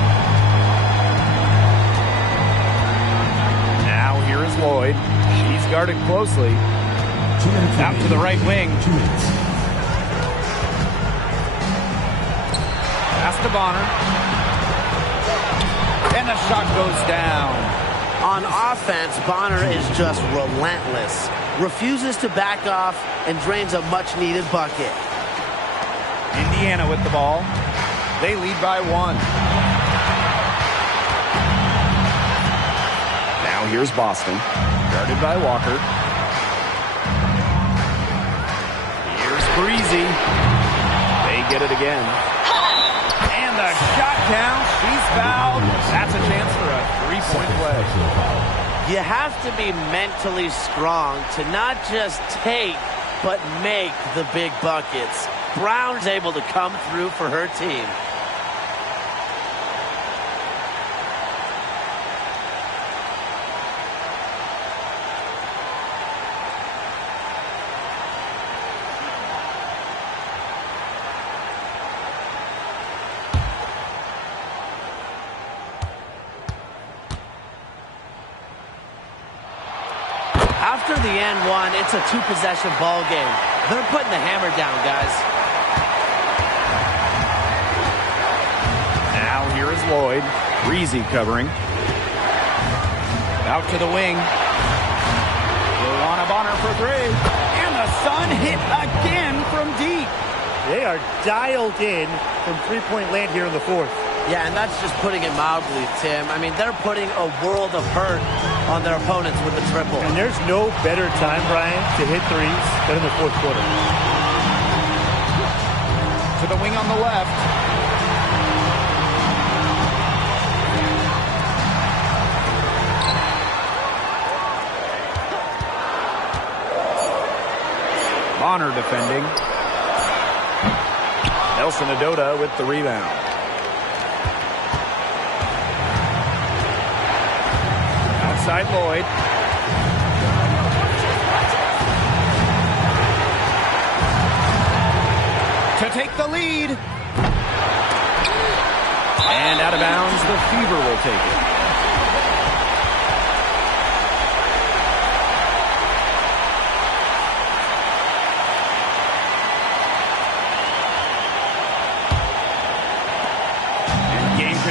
Now here is Lloyd. She's guarded closely. Out to the right wing. Pass to Bonner. And the shot goes down. On offense, Bonner is just relentless. Refuses to back off and drains a much-needed bucket. Indiana with the ball. They lead by 1. Now here's Boston. Guarded by Walker. Here's Breezy. They get it again. And the shot count. She's fouled. That's a chance for a 3-point play. You have to be mentally strong to not just take, but make the big buckets. Brown's able to come through for her team. After the end one, it's a 2-possession ball game. They're putting the hammer down, guys. Now here is Lloyd. Breezy covering. Out to the wing. Joanna Bonner for 3. And the Sun hit again from deep. They are dialed in from three-point land here in the 4th. Yeah, and that's just putting it mildly, Tim. I mean, they're putting a world of hurt on their opponents with the triple. And there's no better time, Brian, to hit threes than in the fourth quarter. To the wing on the left. Bonner defending. Nelson Adota with the rebound. Outside Lloyd. To take the lead. And out of bounds, the Fever will take it.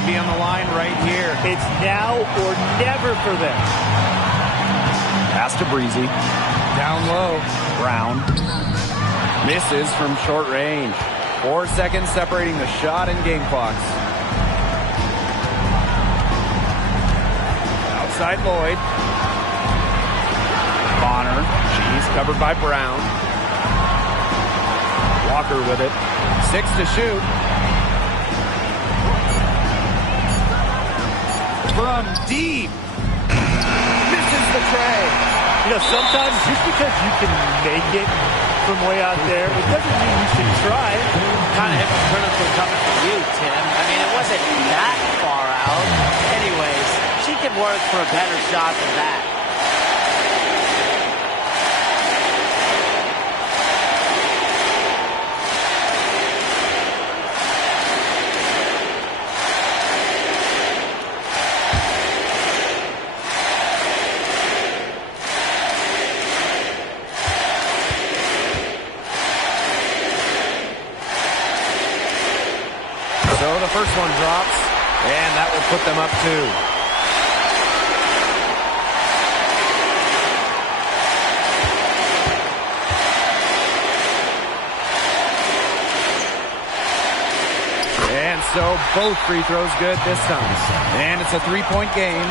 Be on the line right here. It's now or never for them. Pass to Breezy. Down low. Brown. Misses from short range. 4 seconds separating the shot and game clocks. Outside Lloyd. Bonner. She's covered by Brown. Walker with it. 6 to shoot. From deep. Misses the tray. You know, sometimes just because you can make it from way out there, it doesn't mean you should try. Kind of hypocritical coming from you, Tim. I mean, it wasn't that far out. Anyways, she could work for a better shot than that. So the first one drops, and that will put them up 2. And so both free throws good this time. And it's a 3-point game.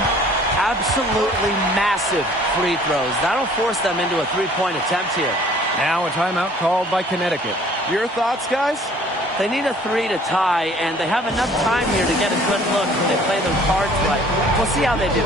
Absolutely massive free throws. That'll force them into a 3-point attempt here. Now a timeout called by Connecticut. Your thoughts, guys? They need a 3 to tie, and they have enough time here to get a good look when they play their cards right. We'll see how they do.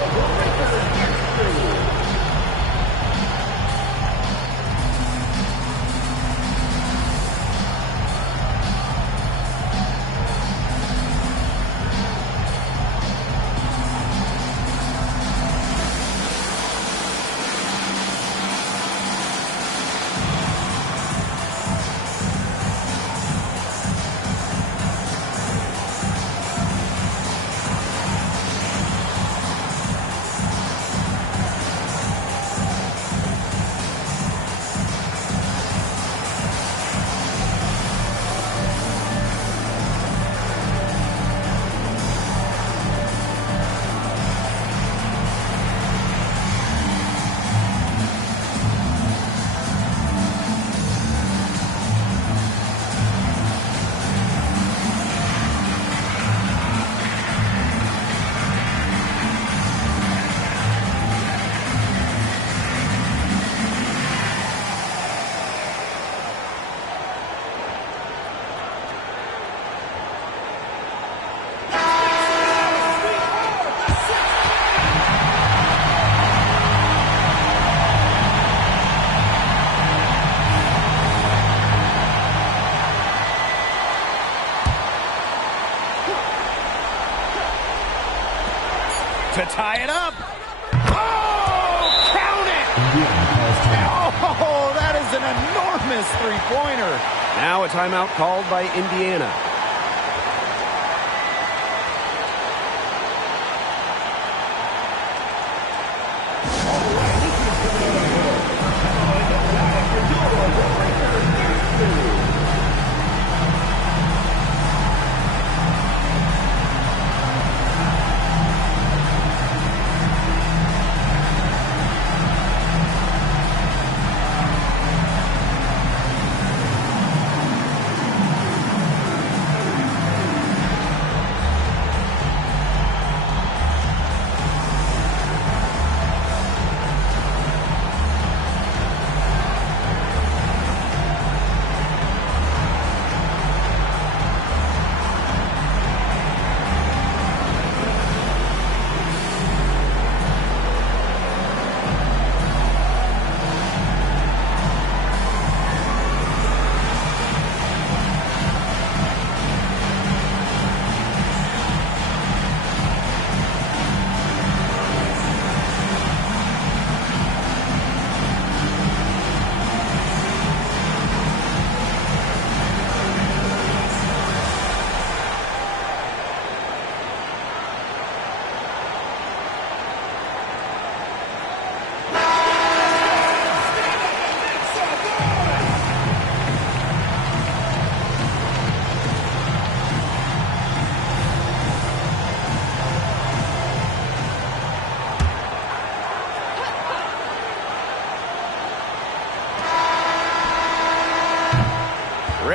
To tie it up. Oh, count it! Oh, that is an enormous three-pointer. Now a timeout called by Indiana.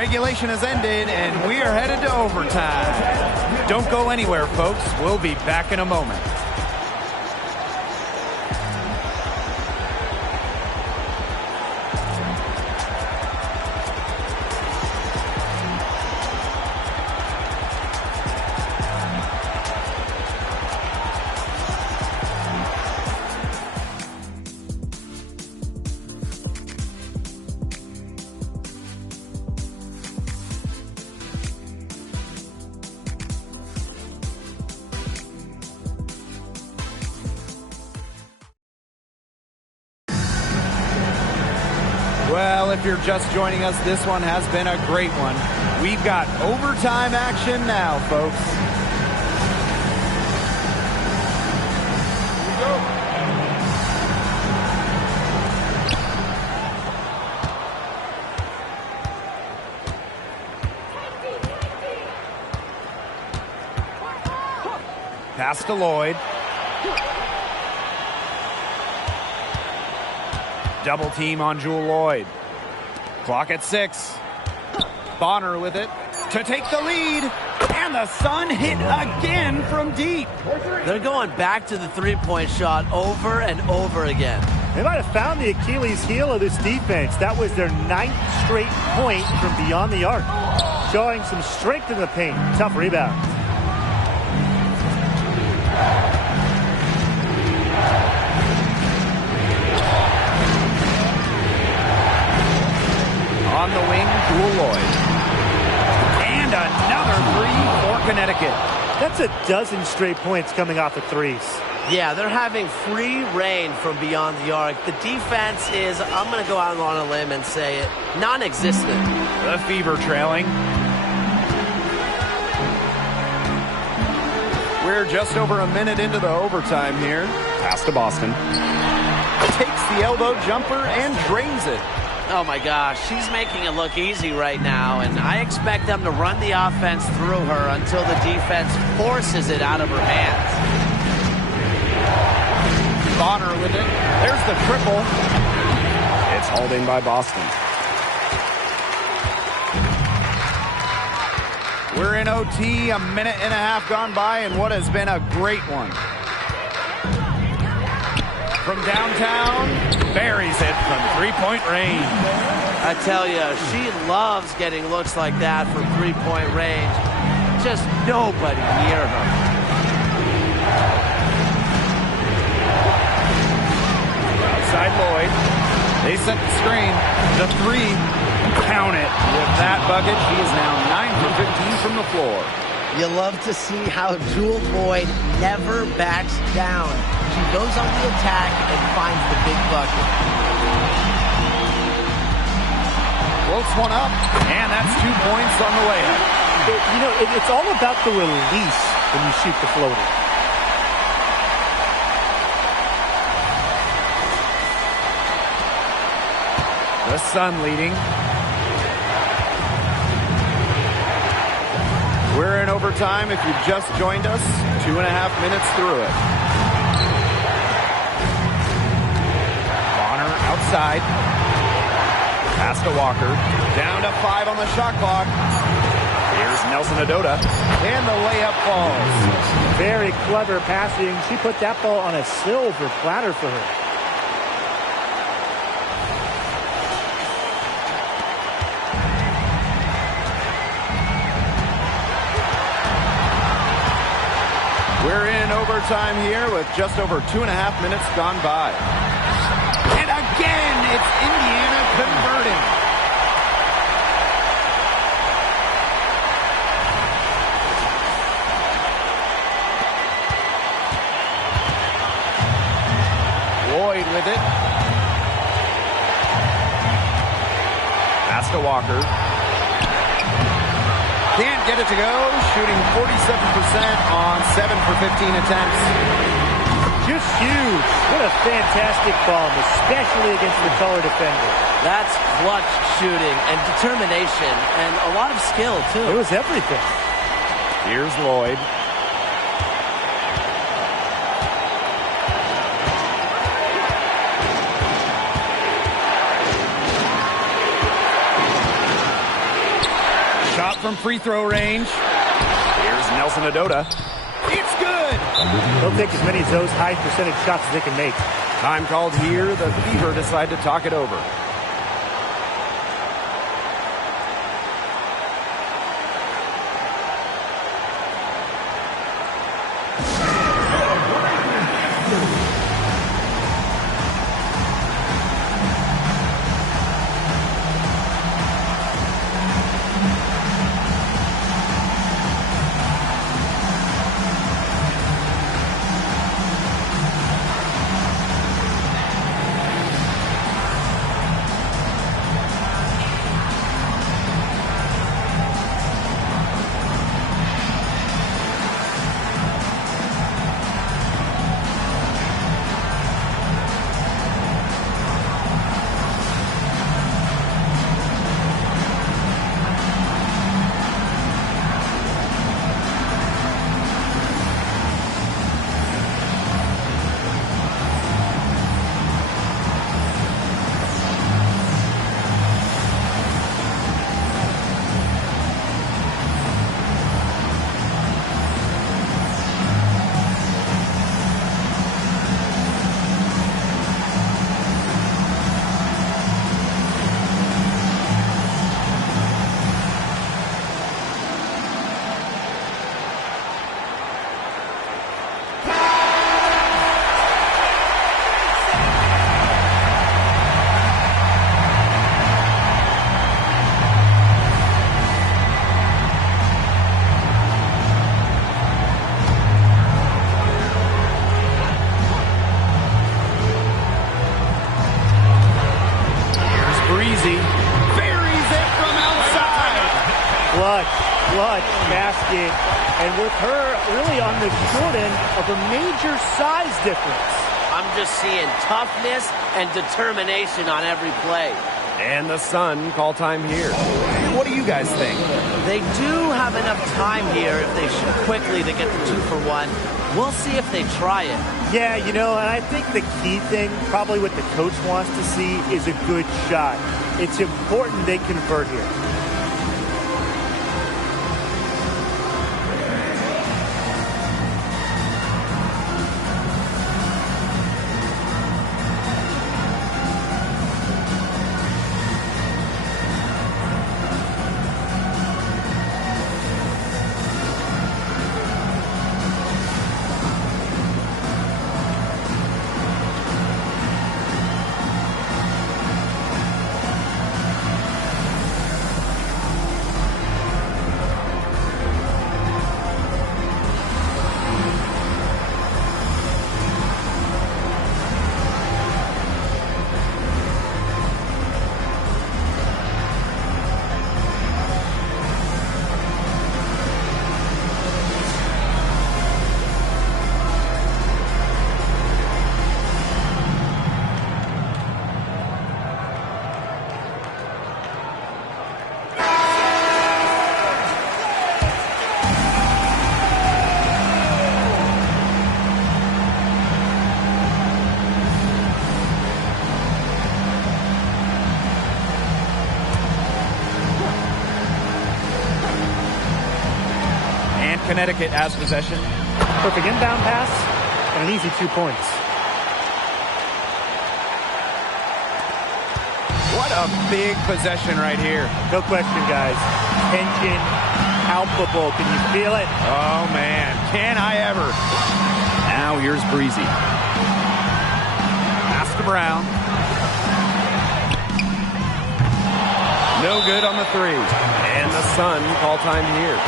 Regulation has ended, and we are headed to overtime. Don't go anywhere, folks. We'll be back in a moment. Well, if you're just joining us, this one has been a great one. We've got overtime action now, folks. Pass to Lloyd. Double team on Jewel Lloyd. Clock at 6. Bonner with it to take the lead. And the Sun hit again from deep. They're going back to the three-point shot over and over again. They might have found the Achilles heel of this defense. That was their 9th straight point from beyond the arc. Showing some strength in the paint. Tough rebound. On the wing, Jewel Lloyd. And another three for Connecticut. That's a dozen straight points coming off of threes. Yeah, they're having free reign from beyond the arc. The defense is, I'm going to go out on a limb and say it, non-existent. The Fever trailing. We're just over a minute into the overtime here. Pass to Boston. Takes the elbow jumper and drains it. Oh my gosh, she's making it look easy right now, and I expect them to run the offense through her until the defense forces it out of her hands. Bonner with it. There's the triple. It's hauled in by Boston. We're in OT, a minute and a half gone by, and what has been a great one. From downtown, buries it from three-point range. I tell you, she loves getting looks like that from three-point range. Just nobody near her. Outside Lloyd. They set the screen. The three. Count it. With that bucket, she is now 9 for 15 from the floor. You love to see how Jewel Lloyd never backs down. She goes on the attack and finds the big bucket. Floats one up, and that's 2 points on the way up. It's all about the release when you shoot the floater. The Sun leading. We're in overtime. If you've just joined us, 2.5 minutes through it. Bonner outside. Pass to Walker. Down to 5 on the shot clock. Here's Nelson Adota. And the layup falls. Very clever passing. She put that ball on a silver platter for her. We're in overtime here with just over 2.5 minutes gone by. And again, it's Indiana converting. Lloyd with it. Pass to Walker. Can't get it to go. Shooting 47% on 7 for 15 attempts. Just huge. What a fantastic bomb, especially against the taller defender. That's clutch shooting and determination and a lot of skill, too. It was everything. Here's Lloyd. from free throw range. Here's Nelson Adota. It's good. They'll take as many of those high percentage shots as they can make. Time called here. The Fever decide to talk it over. Clutch basket, and with her really on the short end of a major size difference. I'm just seeing toughness and determination on every play. And the Sun call time here. What do you guys think? They do have enough time here if they shoot quickly to get the 2-for-1. We'll see if they try it. Yeah, and I think the key thing, probably what the coach wants to see, is a good shot. It's important they convert here. Connecticut has possession. Perfect inbound pass and an easy 2 points. What a big possession right here. No question, guys. Tension, palpable. Can you feel it? Oh, man. Can I ever? Now here's Breezy. Pass to Brown. No good on the three. And the Sun call time here.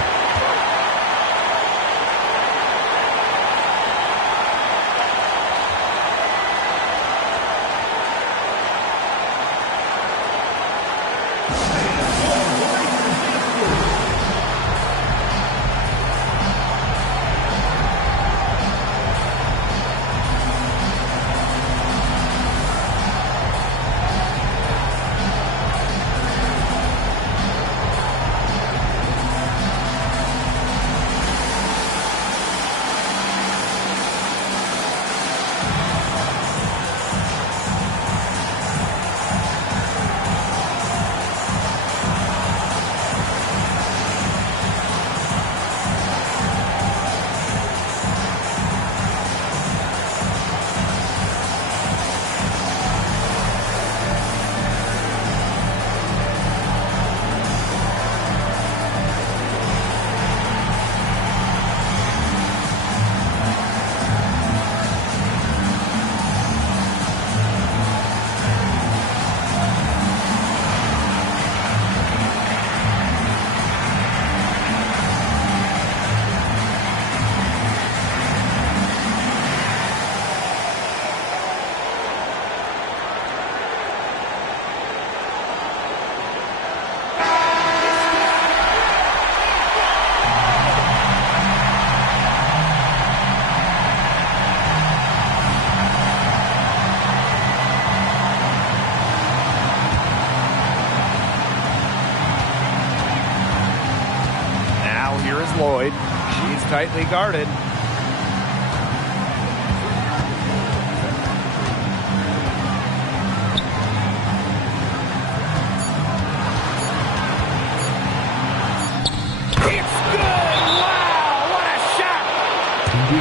tightly guarded. It's good! Wow, what a shot!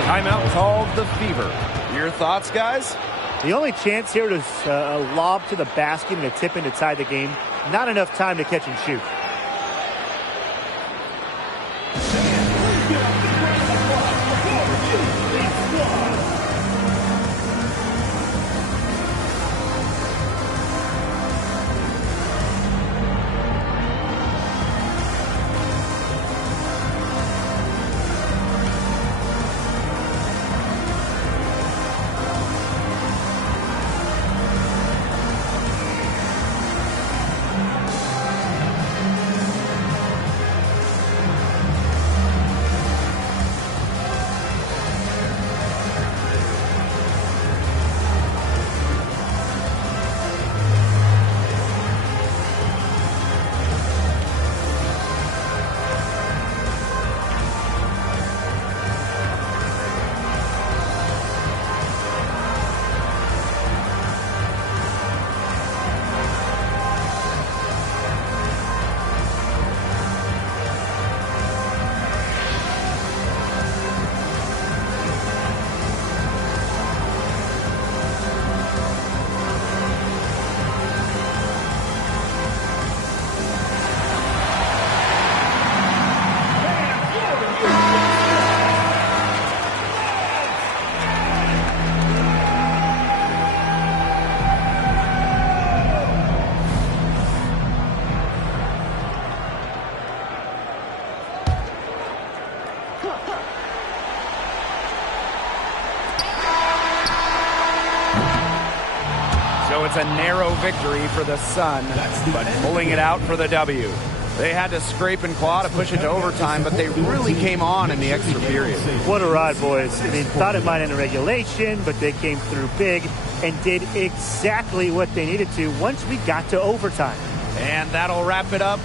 Timeout called the Fever. Your thoughts, guys? The only chance here is a lob to the basket and a tip in to tie the game. Not enough time to catch and shoot. It's a narrow victory for the Sun, but pulling it out for the W. They had to scrape and claw to push it to overtime, but they really came on in the extra period. What a ride, boys. I mean, thought it might end in regulation, but they came through big and did exactly what they needed to once we got to overtime. And that'll wrap it up